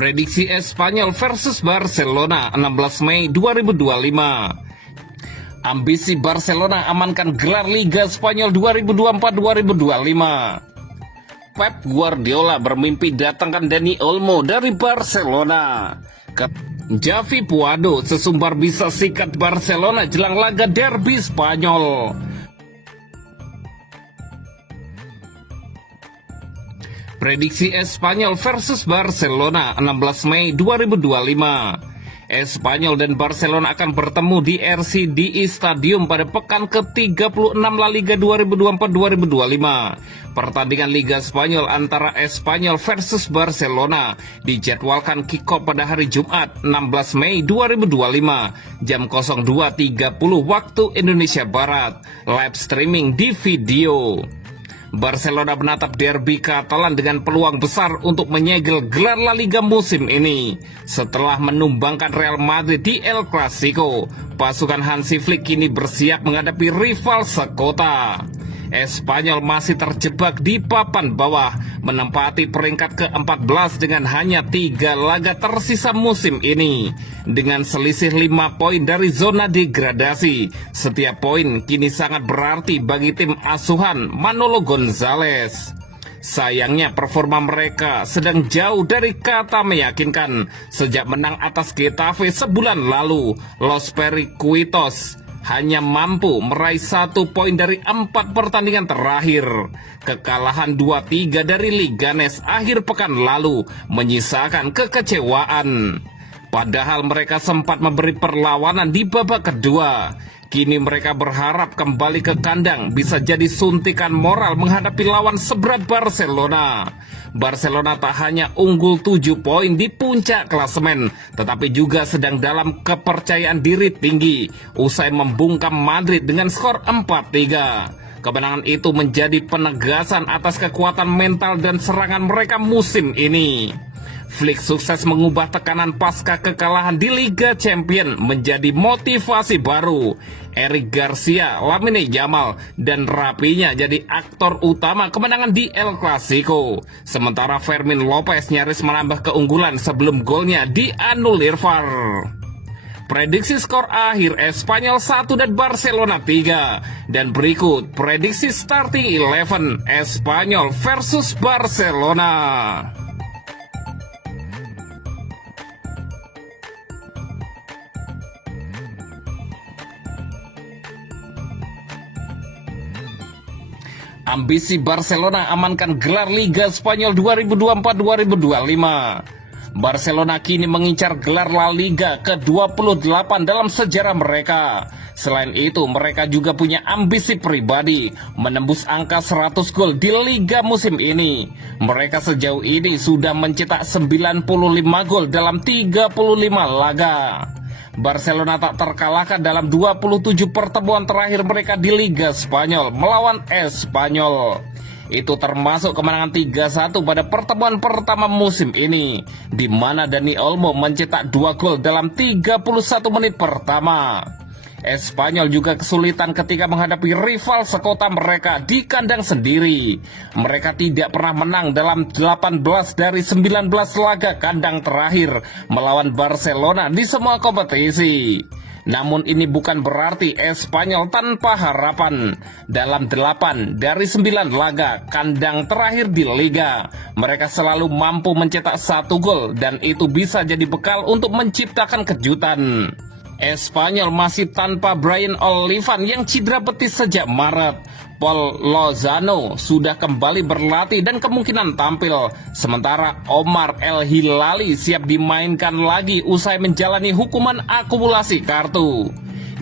Prediksi Espanyol versus Barcelona 16 Mei 2025. Ambisi Barcelona amankan gelar Liga Spanyol 2024-2025. Pep Guardiola bermimpi datangkan Dani Olmo dari Barcelona. Javi Puado sesumbar bisa sikat Barcelona jelang laga derby Spanyol. Prediksi Espanyol versus Barcelona 16 Mei 2025. Espanyol dan Barcelona akan bertemu di RCDI Stadium pada pekan ke-36 La Liga 2024-2025. Pertandingan Liga Spanyol antara Espanyol versus Barcelona dijadwalkan kick-off pada hari Jumat 16 Mei 2025 jam 02.30 waktu Indonesia Barat. Live streaming di video. Barcelona menatap derby Katalan dengan peluang besar untuk menyegel gelar La Liga musim ini. Setelah menumbangkan Real Madrid di El Clasico, pasukan Hansi Flick kini bersiap menghadapi rival sekota. Espanyol masih terjebak di papan bawah, menempati peringkat ke-14 dengan hanya 3 laga tersisa musim ini. Dengan selisih 5 poin dari zona degradasi, setiap poin kini sangat berarti bagi tim asuhan Manolo Gonzalez. Sayangnya performa mereka sedang jauh dari kata meyakinkan. Sejak menang atas Getafe sebulan lalu, Los Periquitos hanya mampu meraih 1 poin dari 4 pertandingan terakhir. Kekalahan 2-3 dari Leganes akhir pekan lalu menyisakan kekecewaan. Padahal mereka sempat memberi perlawanan di babak kedua. Kini mereka berharap kembali ke kandang bisa jadi suntikan moral menghadapi lawan seberat Barcelona. Barcelona tak hanya unggul 7 poin di puncak klasemen, tetapi juga sedang dalam kepercayaan diri tinggi usai membungkam Madrid dengan skor 4-3. Kemenangan itu menjadi penegasan atas kekuatan mental dan serangan mereka musim ini. Flick sukses mengubah tekanan pasca kekalahan di Liga Champions menjadi motivasi baru. Eric Garcia, Lamine Yamal, dan Rapinya jadi aktor utama kemenangan di El Clasico. Sementara Fermin Lopez nyaris menambah keunggulan sebelum golnya dianulir VAR. Prediksi skor akhir Espanyol 1 dan Barcelona 3. Dan berikut prediksi starting 11 Espanyol versus Barcelona. Ambisi Barcelona amankan gelar Liga Spanyol 2024-2025. Barcelona kini mengincar gelar La Liga ke-28 dalam sejarah mereka. Selain itu, mereka juga punya ambisi pribadi menembus angka 100 gol di Liga musim ini. Mereka sejauh ini sudah mencetak 95 gol dalam 35 laga. Barcelona tak terkalahkan dalam 27 pertemuan terakhir mereka di Liga Spanyol melawan Espanyol. Itu termasuk kemenangan 3-1 pada pertemuan pertama musim ini, di mana Dani Olmo mencetak 2 gol dalam 31 menit pertama. Espanyol juga kesulitan ketika menghadapi rival sekota mereka di kandang sendiri. Mereka tidak pernah menang dalam 18 dari 19 laga kandang terakhir melawan Barcelona di semua kompetisi. Namun ini bukan berarti Espanyol tanpa harapan. Dalam 8 dari 9 laga kandang terakhir di Liga, mereka selalu mampu mencetak 1 gol dan itu bisa jadi bekal untuk menciptakan kejutan. Espanyol masih tanpa Brian Olivan yang cedera betis sejak Maret. Paul Lozano sudah kembali berlatih dan kemungkinan tampil. Sementara Omar El Hilali siap dimainkan lagi usai menjalani hukuman akumulasi kartu.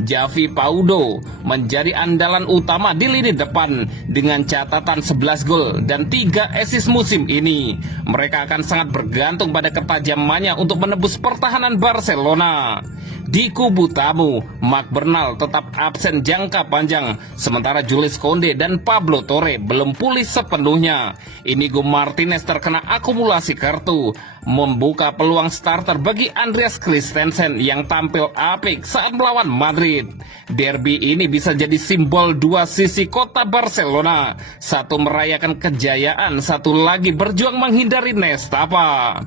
Javi Puado menjadi andalan utama di lini depan dengan catatan 11 gol dan 3 assist musim ini. Mereka akan sangat bergantung pada ketajamannya untuk menembus pertahanan Barcelona. Di kubu tamu, Marc Bernal tetap absen jangka panjang, sementara Jules Koundé dan Pablo Torre belum pulih sepenuhnya. Inigo Martinez terkena akumulasi kartu, membuka peluang starter bagi Andreas Christensen yang tampil apik saat melawan Madrid. Derby ini bisa jadi simbol dua sisi kota Barcelona, satu merayakan kejayaan, satu lagi berjuang menghindari nestapa.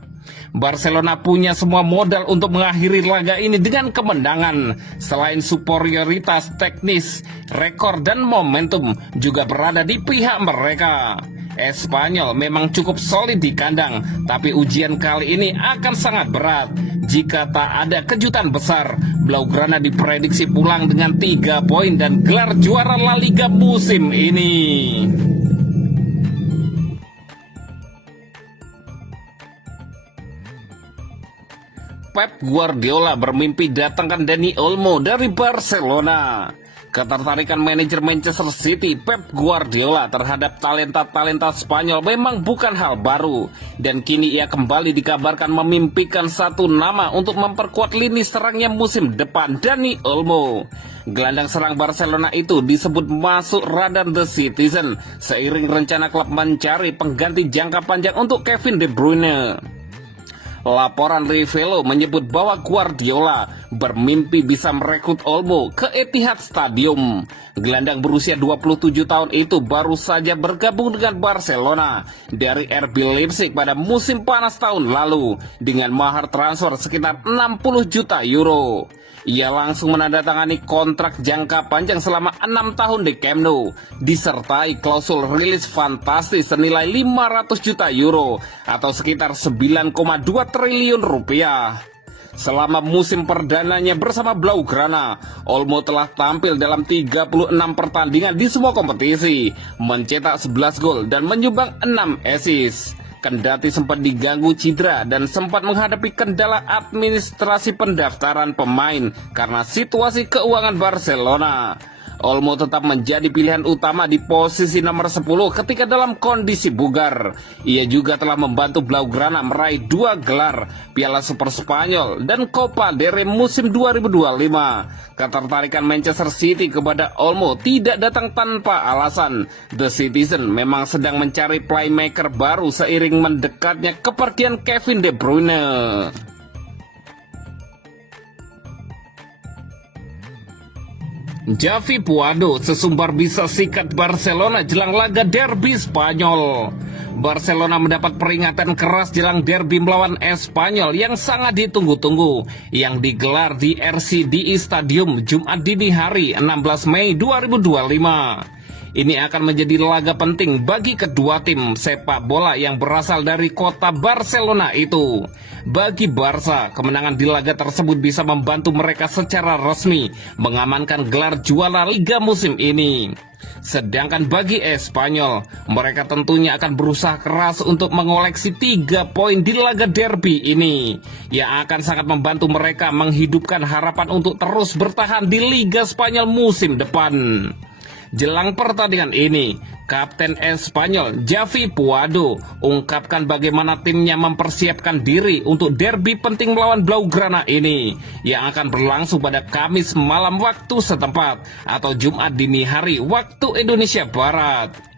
Barcelona punya semua modal untuk mengakhiri laga ini dengan kemenangan. Selain superioritas teknis, rekor dan momentum juga berada di pihak mereka. Espanyol memang cukup solid di kandang, tapi ujian kali ini akan sangat berat. Jika tak ada kejutan besar, Blaugrana diprediksi pulang dengan 3 poin dan gelar juara La Liga musim ini. Pep Guardiola bermimpi datangkan Dani Olmo dari Barcelona. Ketertarikan manajer Manchester City Pep Guardiola terhadap talenta-talenta Spanyol memang bukan hal baru. Dan kini ia kembali dikabarkan memimpikan satu nama untuk memperkuat lini serangnya musim depan, Dani Olmo. Gelandang serang Barcelona itu disebut masuk radar The Citizen seiring rencana klub mencari pengganti jangka panjang untuk Kevin De Bruyne. Laporan Revelo menyebut bahwa Guardiola bermimpi bisa merekrut Olmo ke Etihad Stadium. Gelandang berusia 27 tahun itu baru saja bergabung dengan Barcelona dari RB Leipzig pada musim panas tahun lalu dengan mahar transfer sekitar 60 juta euro. Ia langsung menandatangani kontrak jangka panjang selama 6 tahun di Camp Nou, disertai klausul rilis fantastis senilai 500 juta euro atau sekitar 9,2 triliun rupiah. Selama musim perdananya bersama Blaugrana, Olmo telah tampil dalam 36 pertandingan di semua kompetisi, mencetak 11 gol dan menyumbang 6 assist. Kendati sempat diganggu cedera dan sempat menghadapi kendala administrasi pendaftaran pemain karena situasi keuangan Barcelona, Olmo tetap menjadi pilihan utama di posisi nomor 10 ketika dalam kondisi bugar. Ia juga telah membantu Blaugrana meraih 2 gelar, Piala Super Spanyol dan Copa del Rey musim 2025. Ketertarikan Manchester City kepada Olmo tidak datang tanpa alasan. The Citizen memang sedang mencari playmaker baru seiring mendekatnya kepergian Kevin De Bruyne. Javi Puado sesumbar bisa sikat Barcelona jelang laga derby Spanyol. Barcelona mendapat peringatan keras jelang derby melawan Espanyol yang sangat ditunggu-tunggu, yang digelar di RCDI Stadium Jumat dini hari 16 Mei 2025. Ini akan menjadi laga penting bagi kedua tim sepak bola yang berasal dari kota Barcelona itu. Bagi Barca, kemenangan di laga tersebut bisa membantu mereka secara resmi mengamankan gelar juara Liga musim ini. Sedangkan bagi Espanyol, mereka tentunya akan berusaha keras untuk mengoleksi 3 poin di laga derby ini, yang akan sangat membantu mereka menghidupkan harapan untuk terus bertahan di Liga Spanyol musim depan. Jelang pertandingan ini, Kapten Espanyol Javi Puado ungkapkan bagaimana timnya mempersiapkan diri untuk derby penting melawan Blaugrana ini, yang akan berlangsung pada Kamis malam waktu setempat atau Jumat dini hari waktu Indonesia Barat.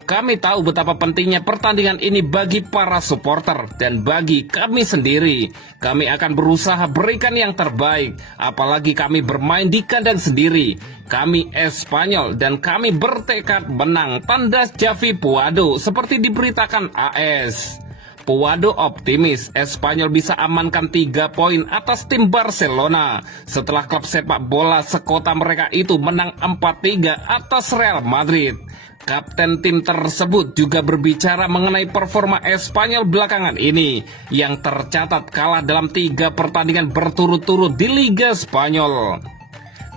Kami tahu betapa pentingnya pertandingan ini bagi para supporter dan bagi kami sendiri. Kami akan berusaha berikan yang terbaik, apalagi kami bermain di kandang sendiri. Kami Espanyol dan kami bertekad menang, tandas Javi Puado seperti diberitakan AS. Puado optimis Espanyol bisa amankan 3 poin atas tim Barcelona setelah klub sepak bola sekota mereka itu menang 4-3 atas Real Madrid. Kapten tim tersebut juga berbicara mengenai performa Espanyol belakangan ini yang tercatat kalah dalam 3 pertandingan berturut-turut di Liga Spanyol.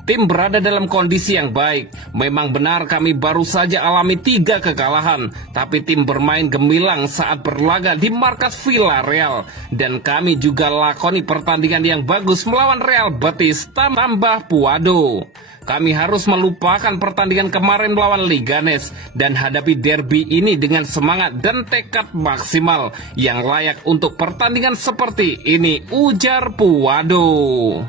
Tim berada dalam kondisi yang baik. Memang benar kami baru saja alami 3 kekalahan, tapi tim bermain gemilang saat berlaga di markas Villarreal. Dan kami juga lakoni pertandingan yang bagus melawan Real Betis, tambah Puado. Kami harus melupakan pertandingan kemarin melawan Leganes dan hadapi derby ini dengan semangat dan tekad maksimal yang layak untuk pertandingan seperti ini, ujar Puado.